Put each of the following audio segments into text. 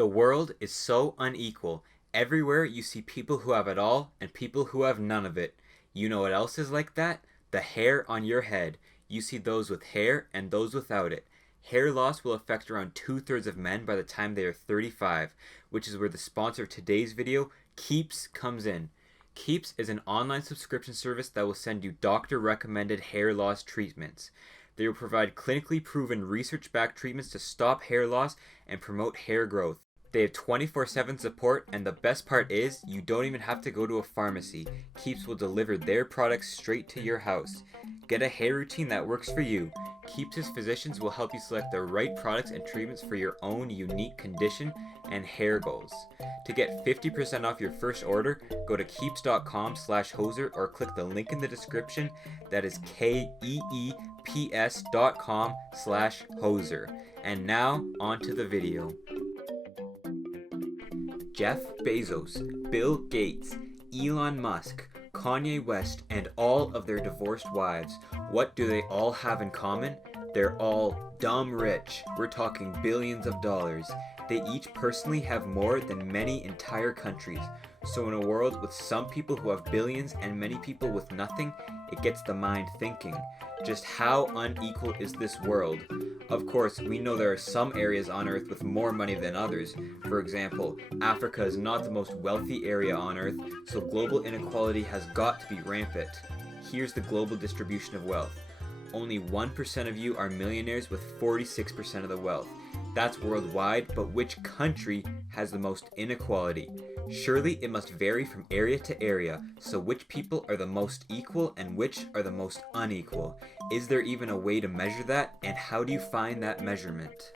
The world is so unequal. Everywhere you see people who have it all and people who have none of it. You know what else is like that? The hair on your head. You see those with hair and those without it. Hair loss will affect around 2/3 of men by the time they are 35, which is where the sponsor of today's video, Keeps, comes in. Keeps is an online subscription service that will send you doctor-recommended hair loss treatments. They will provide clinically proven research-backed treatments to stop hair loss and promote hair growth. They have 24/7 support, and the best part is you don't even have to go to a pharmacy. Keeps will deliver their products straight to your house. Get a hair routine that works for you. Keeps' physicians will help you select the right products and treatments for your own unique condition and hair goals. To get 50% off your first order, go to keeps.com/hoser or click the link in the description. That is keeps.com/hoser. And now, on to the video. Jeff Bezos, Bill Gates, Elon Musk, Kanye West, and all of their divorced wives. What do they all have in common? They're all dumb rich. We're talking billions of dollars. They each personally have more than many entire countries. So in a world with some people who have billions and many people with nothing, it gets the mind thinking. Just how unequal is this world? Of course, we know there are some areas on Earth with more money than others. For example, Africa is not the most wealthy area on Earth, so global inequality has got to be rampant. Here's the global distribution of wealth. Only 1% of you are millionaires with 46% of the wealth. That's worldwide, but which country has the most inequality? Surely it must vary from area to area, so which people are the most equal and which are the most unequal? Is there even a way to measure that, and how do you find that measurement?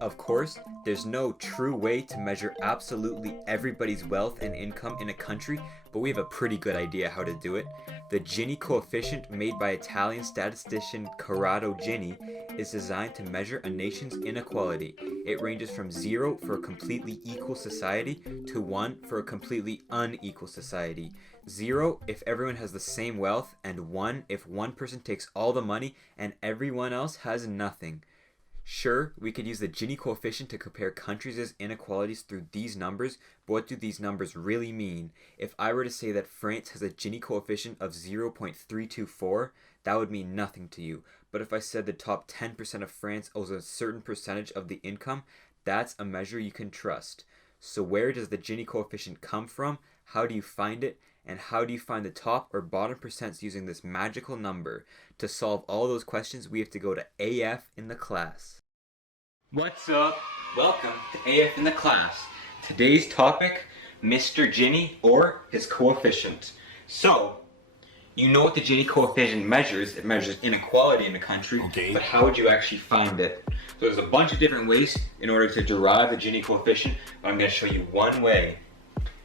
Of course, there's no true way to measure absolutely everybody's wealth and income in a country, but we have a pretty good idea how to do it. The Gini coefficient, made by Italian statistician Corrado Gini, is designed to measure a nation's inequality. It ranges from 0 for a completely equal society to 1 for a completely unequal society. 0 if everyone has the same wealth, and 1 if one person takes all the money and everyone else has nothing. Sure, we could use the Gini coefficient to compare countries' inequalities through these numbers, but what do these numbers really mean? If I were to say that France has a Gini coefficient of 0.324, that would mean nothing to you. But if I said the top 10% of France owes a certain percentage of the income, that's a measure you can trust. So where does the Gini coefficient come from? How do you find it? And how do you find the top or bottom percents using this magical number? To solve all those questions, we have to go to AF in the class. What's up? Welcome to AF in the class. Today's topic, Mr. Gini, or his coefficient. So, you know what the Gini coefficient measures. It measures inequality in a country, okay. But how would you actually find it? So there's a bunch of different ways in order to derive the Gini coefficient, but I'm going to show you one way.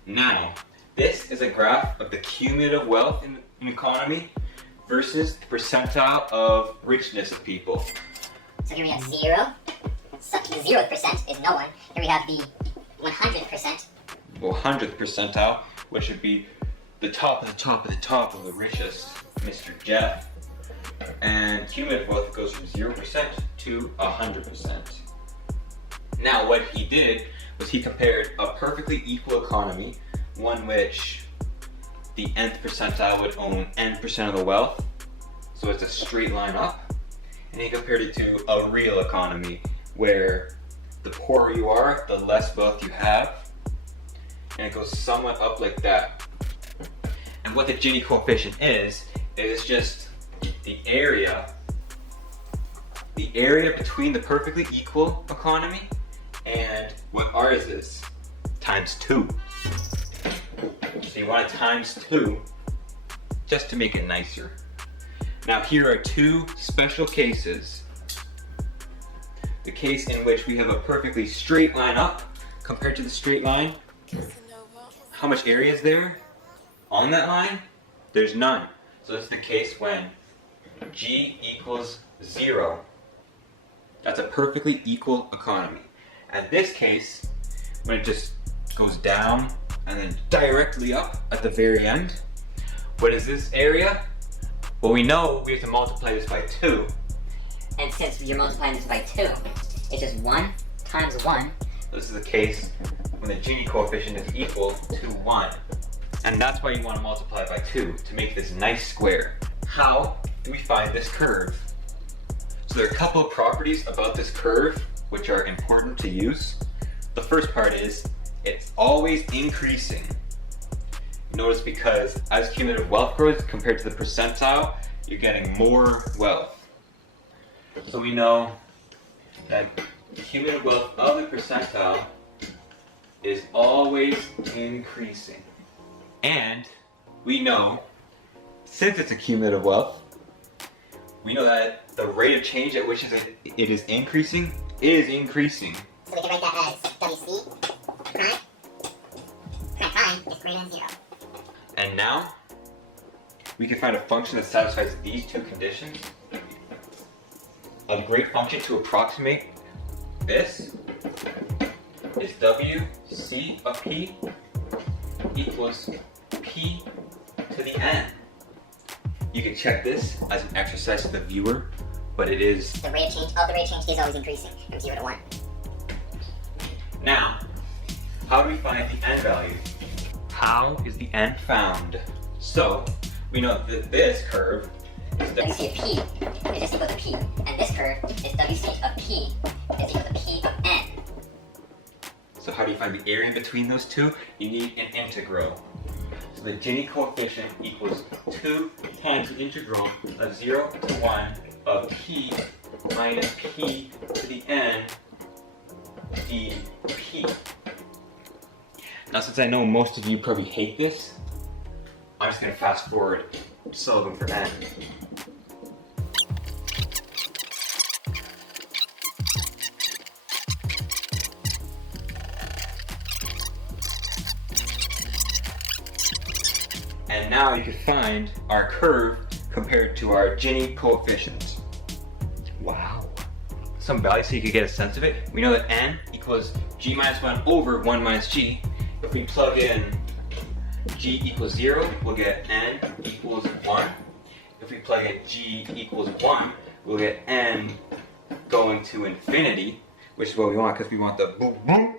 Now, this is a graph of the cumulative wealth in an economy versus the percentile of richness of people. So here we have 0. So the 0th percent is no one. Here we have the 100%. 100th percentile, which would be the top of the top of the top of the richest, Mr. Jeff. And cumulative wealth goes from 0% to 100%. Now what he did was he compared a perfectly equal economy, one which the nth percentile would own n% of the wealth, so it's a straight line up, and he compared it to a real economy where the poorer you are, the less wealth you have, and it goes somewhat up like that. And what the Gini coefficient is just the area between the perfectly equal economy and what ours is, times 2. So you want it times 2 just to make it nicer. Now here are two special cases. The case in which we have a perfectly straight line up compared to the straight line. How much area is there on that line? There's none. So that's the case when G equals 0. That's a perfectly equal economy. And this case, when it just goes down and then directly up at the very end, what is this area? Well, we know we have to multiply this by 2. And since you're multiplying this by 2, it's just 1 times 1 This is the case when the Gini coefficient is equal to 1. And that's why you want to multiply by 2 to make this nice square. How do we find this curve? So there are a couple of properties about this curve which are important to use. The first part is it's always increasing. Notice because as cumulative wealth grows compared to the percentile, you're getting more wealth. So we know that cumulative wealth of the percentile is always increasing. And we know, since it's a cumulative wealth, we know that the rate of change at which it is increasing is increasing. So we can write that as WC prime is greater than 0. And now, we can find a function that satisfies these two conditions. A great function to approximate this is WC of P equals P to the N. You can check this as an exercise to the viewer, but it is... The rate of change is always increasing from 0 to 1. Now, how do we find the N value? How is the N found? So, we know that this curve is WC of P is just equal to P, and this curve is WC of P is equal to P of N. So how do you find the area in between those two? You need an integral. So the Gini coefficient equals 2 times the integral of 0 to 1 of P minus P to the N dP. Now since I know most of you probably hate this, I'm just going to fast forward solving for N. And now you can find our curve compared to our Gini coefficient. Wow. Some value so you can get a sense of it. We know that N equals G minus 1 over 1 minus G. If we plug in G equals 0, we'll get N equals 1. If we plug in G equals 1, we'll get N going to infinity, which is what we want because we want the boom boom.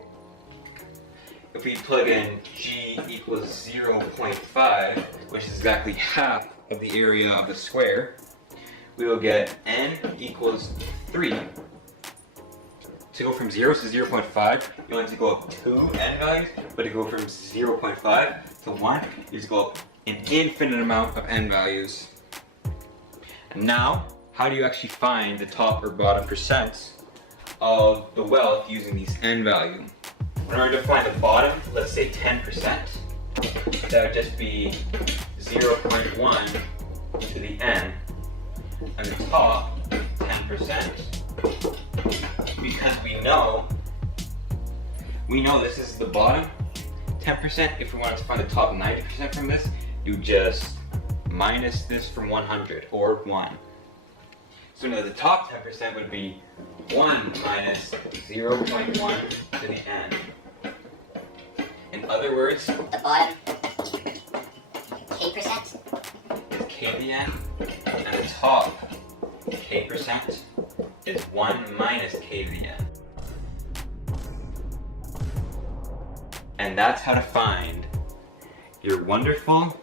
If we plug in G equals 0.5, which is exactly half of the area of the square, we will get N equals 3. To go from 0 to 0.5, you want to go up 2 N values, but to go from 0.5 to 1, you just go up an infinite amount of N values. And now, how do you actually find the top or bottom percents of the wealth using these N values? In order to find the bottom, let's say 10%, that would just be 0.1 to the N, and the top, 10%. Because we know this is the bottom 10%. If we wanted to find the top 90% from this, you just minus this from 100, or 1. So now the top 10% would be 1 minus 0.1 to the N. In other words, The bottom K% is K to the N, and the top K% is 1 minus K to the N. And that's how to find your wonderful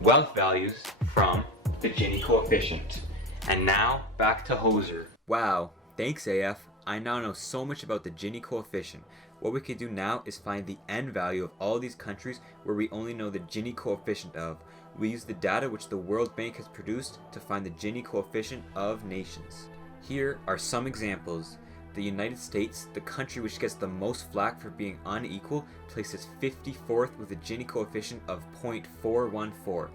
wealth values from the Gini coefficient. And now, back to Hoser. Wow, thanks AF. I now know so much about the Gini coefficient. What we can do now is find the N value of all these countries where we only know the Gini coefficient of. We use the data which the World Bank has produced to find the Gini coefficient of nations. Here are some examples. The United States, the country which gets the most flack for being unequal, places 54th with a Gini coefficient of 0.414.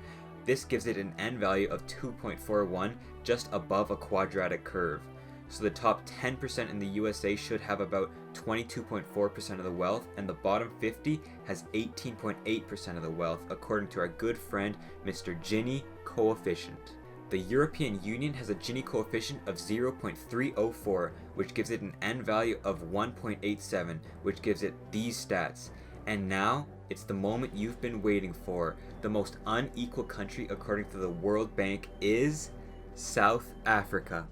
This gives it an N value of 2.41, just above a quadratic curve. So the top 10% in the USA should have about 22.4% of the wealth, and the bottom 50 has 18.8% of the wealth, according to our good friend Mr. Gini coefficient. The European Union has a Gini coefficient of 0.304, which gives it an N value of 1.87, which gives it these stats. And now, it's the moment you've been waiting for. The most unequal country according to the World Bank is South Africa.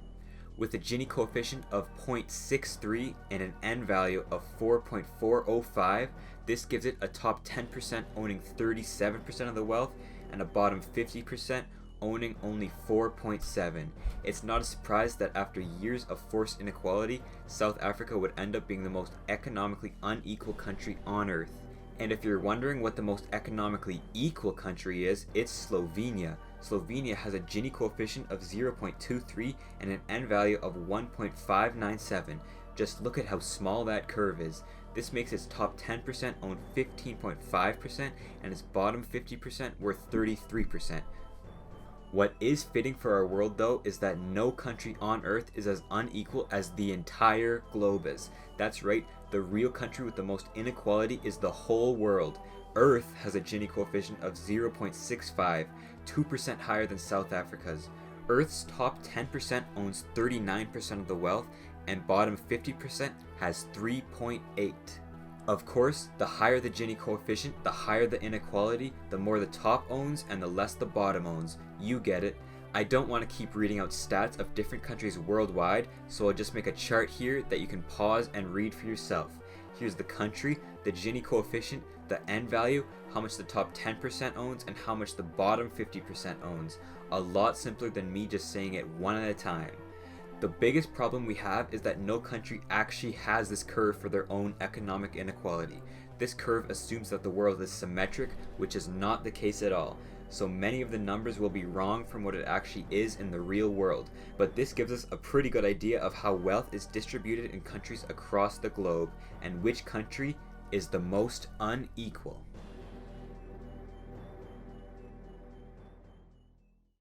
With a Gini coefficient of 0.63 and an n value of 4.405, this gives it a top 10% owning 37% of the wealth and a bottom 50% owning only 4.7. It's not a surprise that after years of forced inequality, South Africa would end up being the most economically unequal country on earth. And if you're wondering what the most economically equal country is, it's Slovenia. Slovenia has a Gini coefficient of 0.23 and an n value of 1.597. Just look at how small that curve is. This makes its top 10% own 15.5% and its bottom 50% worth 33%. What is fitting for our world, though, is that no country on Earth is as unequal as the entire globe is. That's right, the real country with the most inequality is the whole world. Earth has a Gini coefficient of 0.65, 2% higher than South Africa's. Earth's top 10% owns 39% of the wealth, and bottom 50% has 3.8. Of course, the higher the Gini coefficient, the higher the inequality, the more the top owns and the less the bottom owns. You get it. I don't want to keep reading out stats of different countries worldwide, so I'll just make a chart here that you can pause and read for yourself. Here's the country, the Gini coefficient, the n value, how much the top 10% owns, and how much the bottom 50% owns. A lot simpler than me just saying it one at a time. The biggest problem we have is that no country actually has this curve for their own economic inequality. This curve assumes that the world is symmetric, which is not the case at all. So many of the numbers will be wrong from what it actually is in the real world, but this gives us a pretty good idea of how wealth is distributed in countries across the globe and which country is the most unequal.